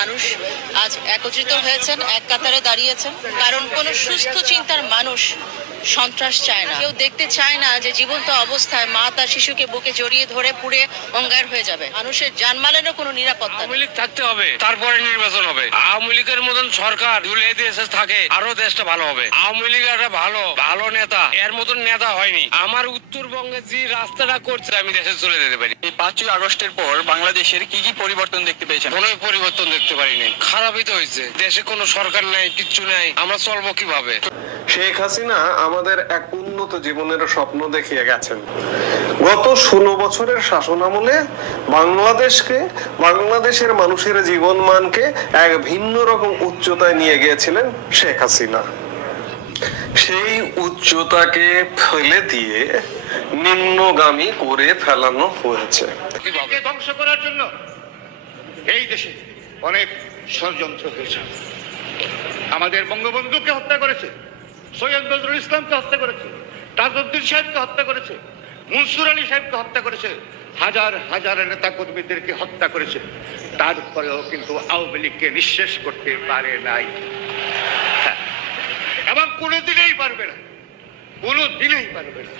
মানুষ আজ একত্রিত হয়েছেন, এক কাতারে দাঁড়িয়েছেন, কারণ কোনো সুস্থ চিন্তার মানুষ সন্ত্রাস চায় না। কেউ দেখতে চায় না যে জীবন্ত অবস্থায় মা তার শিশুকে বুকে জড়িয়ে ধরে পুড়ে অঙ্গার হয়ে যাবে। মানুষের জানমালেরও কোনো নিরাপত্তা নেই। আওয়ামী লীগ থাকতে হবে, তারপরে নির্বাচন হবে। আওয়ামী লীগের মতন সরকার দুলিয়ে দেশে থাকে, আরো দেশটা ভালো হবে। আওয়ামী লীগ একটা ভালো নেতা, এর মতন নেতা হয়নি। আমার উত্তরবঙ্গে যে রাস্তাটা করছে আমি দেশে চলে যেতে পারি। এই 5ই আগস্টের পর বাংলাদেশের কি কি পরিবর্তন দেখতে পেয়েছেন? কোনো পরিবর্তন দেখতে পারিনি, খারাপই তো হয়েছে। দেশে কোনো সরকার নেই, কিচ্ছু নেই, আমরা চলবো কিভাবে? শেখ হাসিনা আমাদের এক উন্নত জীবনের স্বপ্ন দেখিয়ে গেছেন। গত 16 বছরের শাসনামলে বাংলাদেশের মানুষের জীবনমানকে এক ভিন্ন রকম উচ্চতায় নিয়ে গিয়েছিলেন শেখ হাসিনা। সেই উচ্চতাকে ফেলে দিয়ে নিম্নগামী করে ফেলানো হয়েছে। ধ্বংস করার জন্য এই দেশে অনেক ষড়যন্ত্র হয়েছে। আমাদের বঙ্গবন্ধুকে হত্যা করেছে, সৈয়দ নজরুল ইসলামকে হত্যা করেছে, তাজউদ্দিন সাহেবকে হত্যা করেছে, মনসুর আলী সাহেবকে হত্যা করেছে, হাজার হাজার নেতা কর্মীদেরকে হত্যা করেছে। তারপরেও কিন্তু আওয়ামী লীগকে নিঃশেষ করতে পারে নাই, এবং কোনোদিনেই পারবে না, কোনোদিনেই পারবে না।